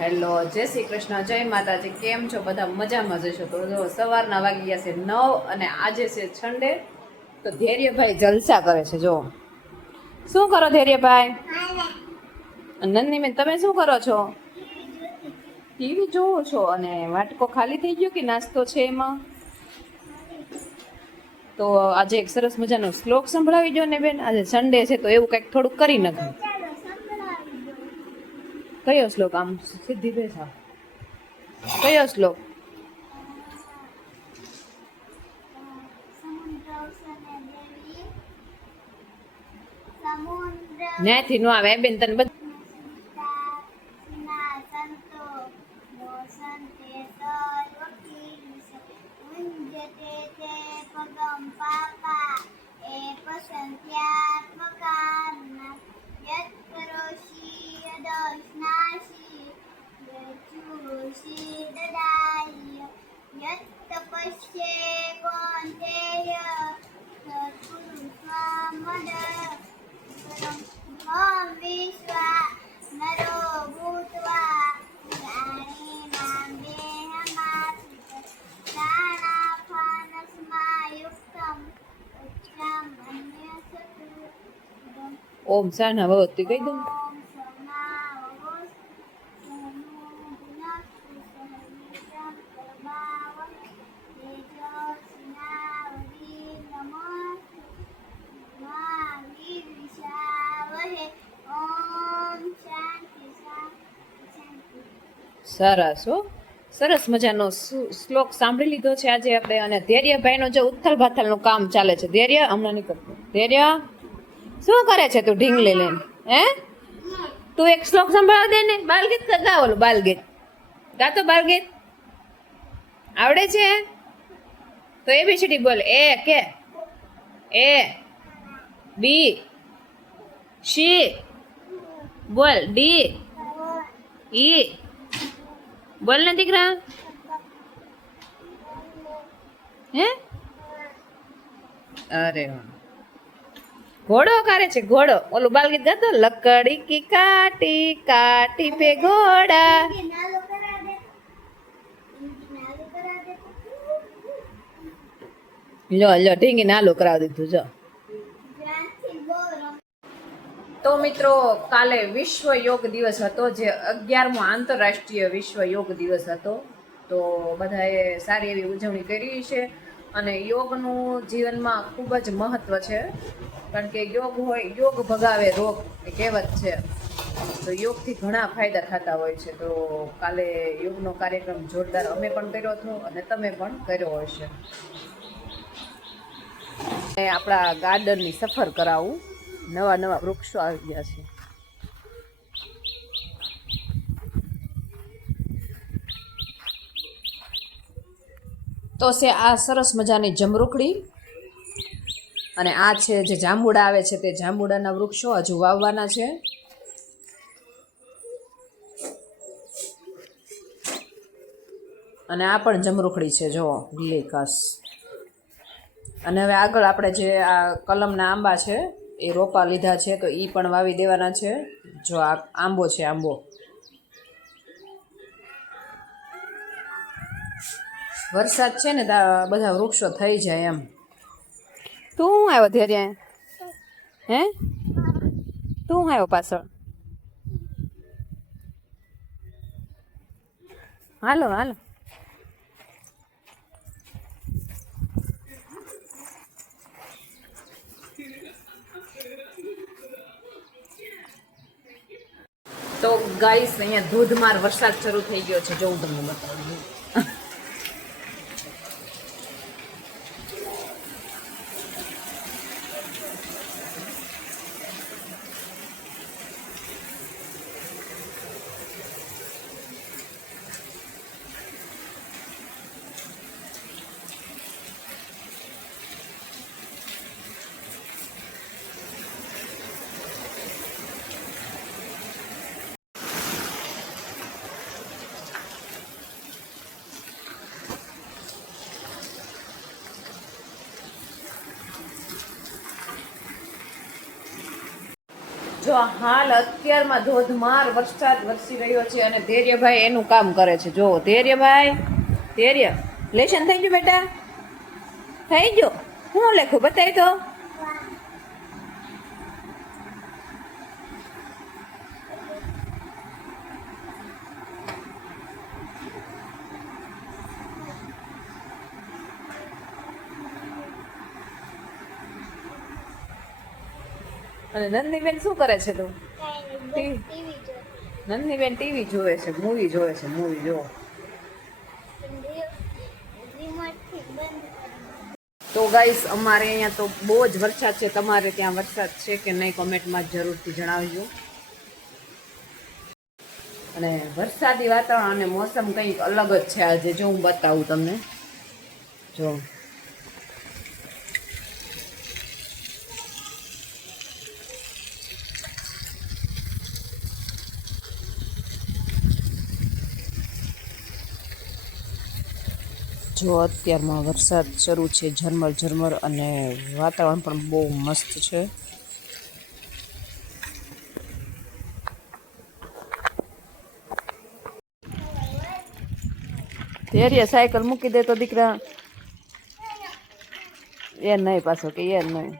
Hello, જય શ્રી કૃષ્ણ, જય માતાજી. કેમ છો બધા? મજામાં જશો? તો જો સવારના વાગી ગયા છે 9 અને આજે છે સન્ડે. તો ધૈર્યભાઈ જલસા કરે છે. જો શું કરો ધૈર્યભાઈ? નંદનીબેન તમે શું કરો છો? ટીવી જોવો છો? અને વાટકો ખાલી થઈ ગયો કે નાસ્તો છે એમાં? તો આજે એક સરસ મજાનો શ્લોક સંભળાવી દો ને બેન. આજે સન્ડે છે તો એવું કંઈક થોડુંક કરી નાખો. કયો શ્લોક? આમ સીધી બેસા. કયો શ્લોક? ન્યાયથી નો આવે બેન, તને બધું ઓમ સાના ભગવતી કહી દઉં. સરસ હો, સરસ મજાનો શ્લોક સાંભળી લીધો છે આજે આપણે. અને ધૈર્યભાઈનો જે ઉથલ ભાથલનું કામ ચાલે છે. ધૈર્ય હમણાં નીકળતું. ધૈર્ય શું કરે છે તું ઢીંગલી લઈને? હે, તું એક શ્લોક સંભળાવ દે ને. બાલગીત ગા. ઓલું બાલગીત ગાતો. બાલગીત આવડે છે તો એબીસીડી બોલ. એ કે એ બી સી બોલ. ડી ઈ બોલ ને દીકરા. હે, અરે ઘોડો કરે છે ઘોડો. ઓલું બાલગીત ગાતો. લકડી કી કાટી કાટી પે ઘોડા. લો લો ઢીંગી નાલું કરાવી દીધું. જો તો મિત્રો, કાલે વિશ્વ યોગ દિવસ હતો, જે 11મો આંતરરાષ્ટ્રીય વિશ્વ યોગ દિવસ હતો. તો બધાએ સારી એવી ઉજવણી કરી છે. અને યોગનું જીવનમાં ખૂબ જ મહત્વ છે, કારણ કે યોગ હોય, યોગ ભગાવે રોગ એ કહેવત છે. તો યોગથી ઘણા ફાયદા થતા હોય છે. તો કાલે યોગનો કાર્યક્રમ જોરદાર અમે પણ કર્યો હતો અને તમે પણ કર્યો હશે. આપણા ગાર્ડનની સફર કરાવું. નવા નવા વૃક્ષો આવી ગયા છે. તો છે આ સરસ મજાની જમરૂખડી, અને આ છે જે જાંબુડા આવે છે તે જાંબુડાના વૃક્ષો હજુ વાવવાના છે. અને આ પણ જમરૂખડી છે. જો લીલી ઘાસ. અને હવે આગળ આપણે જે આ કલમના આંબા છે એ રોપા લીધા છે, તો એ પણ વાવી દેવાના છે. જો આ આંબો છે, આંબો. વરસાદ છે ને બધા વૃક્ષો થઈ જાય એમ. તું આવ્યો ધૈર્ય? હે, તું આવ્યો પાછળ? હાલો હાલો. તો ગાઈસ, અહીંયા ધોધમાર વરસાદ શરૂ થઈ ગયો છે. જો હું તમને બતાવું. જો હાલ અત્યારમાં ધોધમાર વરસાદ વરસી રહ્યો છે અને ધૈર્યભાઈ એનું કામ કરે છે. જો ધૈર્યભાઈ, ધૈર્ય લેશન થઈ ગયું બેટા? થઈ ગયું? હું લખું બતાવી તો. અને નંદનીબેન શું કરે છે તું? નંદનીબેન ટીવી જોવે છે, મૂવી જોવે છે. મૂવી જો. તો ગાઈસ અમારે અહીંયા તો બહુ જ વરસાદ છે. તમારે ત્યાં વરસાદ છે કે નહીં કોમેન્ટમાં જરૂરથી જણાવજો. અને વરસાદી વાતાવરણ અને મોસમ કંઈક અલગ જ છે આજે. જો હું બતાવું તમને. જો જો અત્યારમાં વરસાદ શરૂ છે, ઝરમર ઝરમર, અને વાતાવરણ પણ બહુ મસ્ત છે. ધૈર્ય સાયકલ મૂકી દે તો દીકરા. એ નહીં પાછો કે એ નહીં.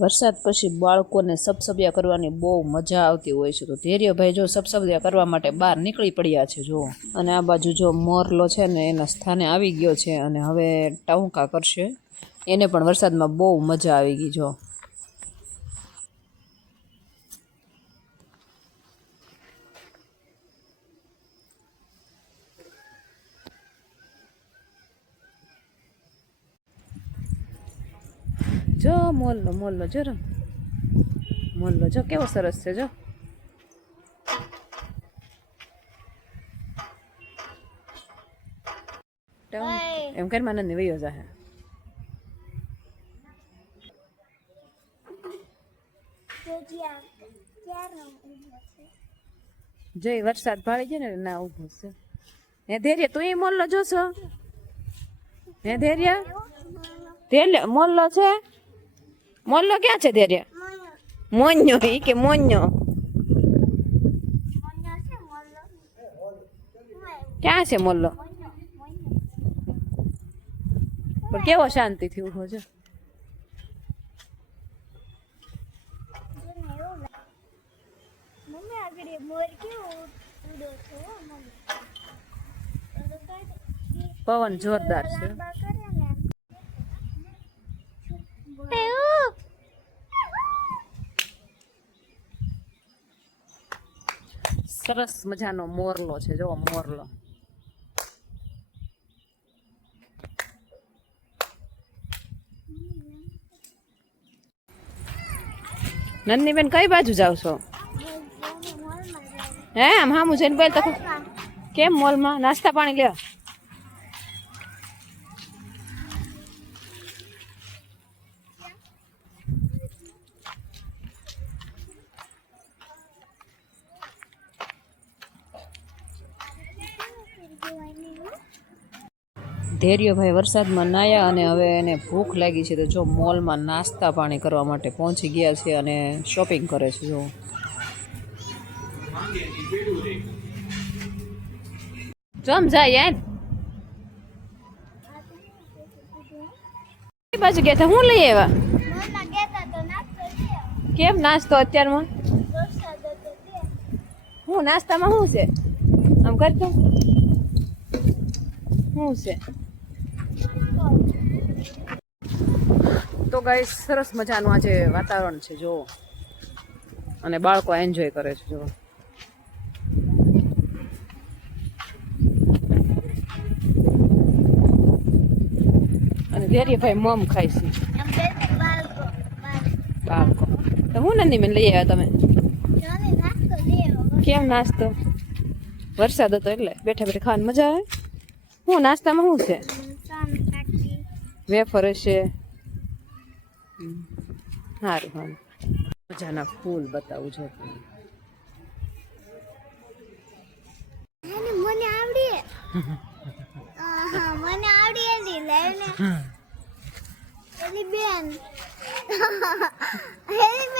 વરસાદ પછી બાળકોને સબસબિયા કરવાની બહુ મજા આવતી હોય છે. તો ધૈર્યભાઈ જો સબસબિયા કરવા માટે બહાર નીકળી પડ્યા છે. જો અને આ બાજુ જો મોરલો છે ને એના સ્થાને આવી ગયો છે અને હવે ટાઉકા કરશે. એને પણ વરસાદમાં બહુ મજા આવી ગઈ. જો જો મોરલો મોરલો જો રમ મોરલો જો કેવો સરસ છે. જો એમ કરી માનંદ ની વયો જાહે. જય વરસાદ ભાળી ગયો ને ના ઉભો છે. હે ધૈર્ય તું એ મોરલો જોશો? હે ધૈર્ય? ધૈર્ય મોરલો છે? મોરલો ક્યાં છે ધૈર્ય? મોન્યો ઈ કે મોન્યો ક્યાં છે મોરલો? પણ કેવો શાંતિથી ઉભો છે. પવન જોરદાર છે. સરસ મજાનો મોરલો છે. જો મોરલો. નંદનીબેન કઈ બાજુ જાવ છો? હે આમ હામું જઈને બોલ તો. કેમ મોલમાં નાસ્તા પાણી લેવા? ધૈર્યભાઈ વરસાદમાં નાયા અને હવે એને ભૂખ લાગી છે. તો જો મોલમાં નાસ્તા પાણી કરવા માટે પહોંચી ગયા છે અને શોપિંગ કરે છે. જો જમ જાય યાર. કઈ બાજુ ગયા હતા? હું લઈ આવ્યા? કેમ નાસ્તો અત્યારમાં? હું નાસ્તામાં શું છે? આમ કરતો શું છે? તો ગાઈસ સરસ મજાનું આજે વાતાવરણ છે. જો અને બાળકો એન્જોય કરે છે. જો અને ધૈર્યભાઈ મમ ખાય છે. બાળકો તો હું નથી મેં લઈ આવ્યા તમે? કેમ નાસ્તો? વરસાદ હતો એટલે બેઠા બેઠા ખાવાની મજા આવે. હું નાસ્તામાં શું છે? વેફર હશે સારું હા મજાના ફૂલ બતાવું છો મને આવડી મને આવડી એની લઈને એની બેન એની બેન